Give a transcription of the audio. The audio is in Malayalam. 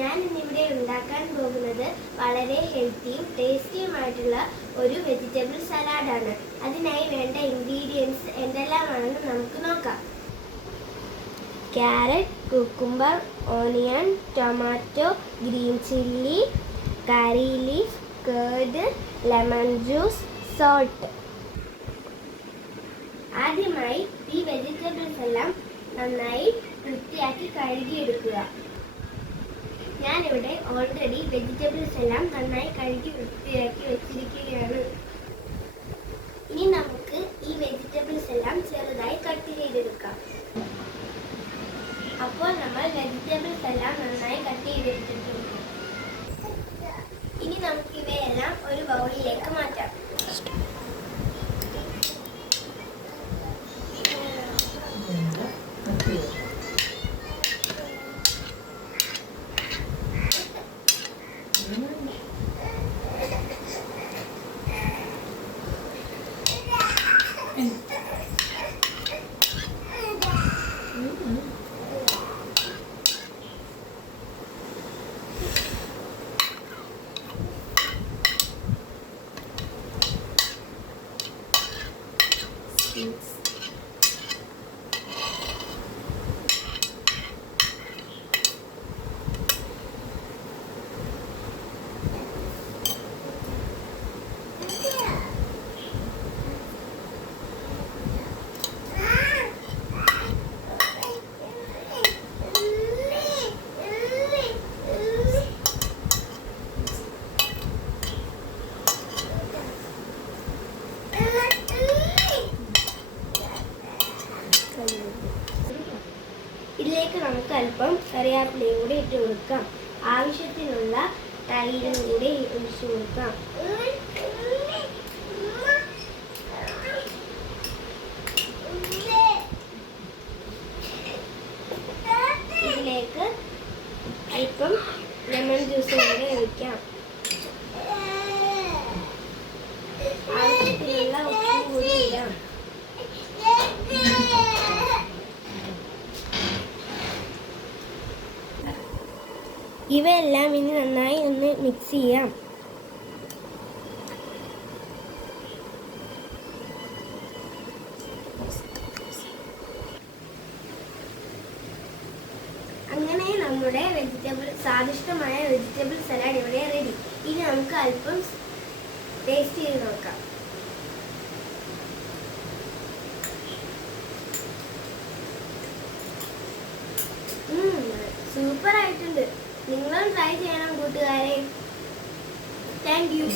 ഞാൻ ഇന്നിവിടെ ഉണ്ടാക്കാൻ പോകുന്നത് വളരെ ഹെൽത്തിയും ടേസ്റ്റിയുമായിട്ടുള്ള ഒരു വെജിറ്റബിൾ സലാഡാണ്. അതിനായി വേണ്ട ഇൻഗ്രീഡിയൻസ് എന്തെല്ലാമാണെന്ന് നമുക്ക് നോക്കാം. Carrot, cucumber, onion, tomato, green chilli, കറി leaf, curd, lemon juice, salt. ആദ്യമായി ഈ വെജിറ്റബിൾസ് എല്ലാം നന്നായി വൃത്തിയാക്കി കഴുകിയെടുക്കുക. ഞാനിവിടെ ഓൾറെഡി വെജിറ്റബിൾസ് എല്ലാം നന്നായി കഴുകി വൃത്തിയാക്കി വെച്ചിരിക്കുകയാണ്. ഇനി നമുക്ക് ഈ വെജിറ്റബിൾസ് എല്ലാം ചെറുതായി കട്ട് ചെയ്തെടുക്കാം. അപ്പോൾ നമ്മൾ വെജിറ്റബിൾസ് എല്ലാം നന്നായി കട്ട് ചെയ്തെടുത്തിട്ടുണ്ട്. ഇനി നമുക്ക് ഇവയെല്ലാം ഒരു ബൗളിലേക്ക് മാറ്റാം. ഇതിലേക്ക് നമുക്ക് അല്പം കറിവേപ്പിലയും കൂടി ഇട്ട് കൊടുക്കാം. ആവശ്യത്തിനുള്ള തൈരും കൂടി ഒഴിച്ചു കൊടുക്കാം. ഇതിലേക്ക് അല്പം ലെമൺ ജ്യൂസ് കൂടി ഒഴിക്കാം. ആവശ്യത്തിനുള്ള ഉപ്പും കൂടി ഇടാം. ഇവയെല്ലാം ഇനി നന്നായി ഒന്ന് മിക്സ് ചെയ്യാം. അങ്ങനെ നമ്മുടെ സ്വാദിഷ്ടമായ വെജിറ്റബിൾ സലാഡ് ഇവിടെ റെഡി. ഇനി നമുക്ക് അല്പം ടേസ്റ്റ് ചെയ്ത് നോക്കാം. സൂപ്പർ ആയിട്ടുണ്ട്. നിങ്ങളും ട്രൈ ചെയ്യണം കൂട്ടുകാരെ. Thank you.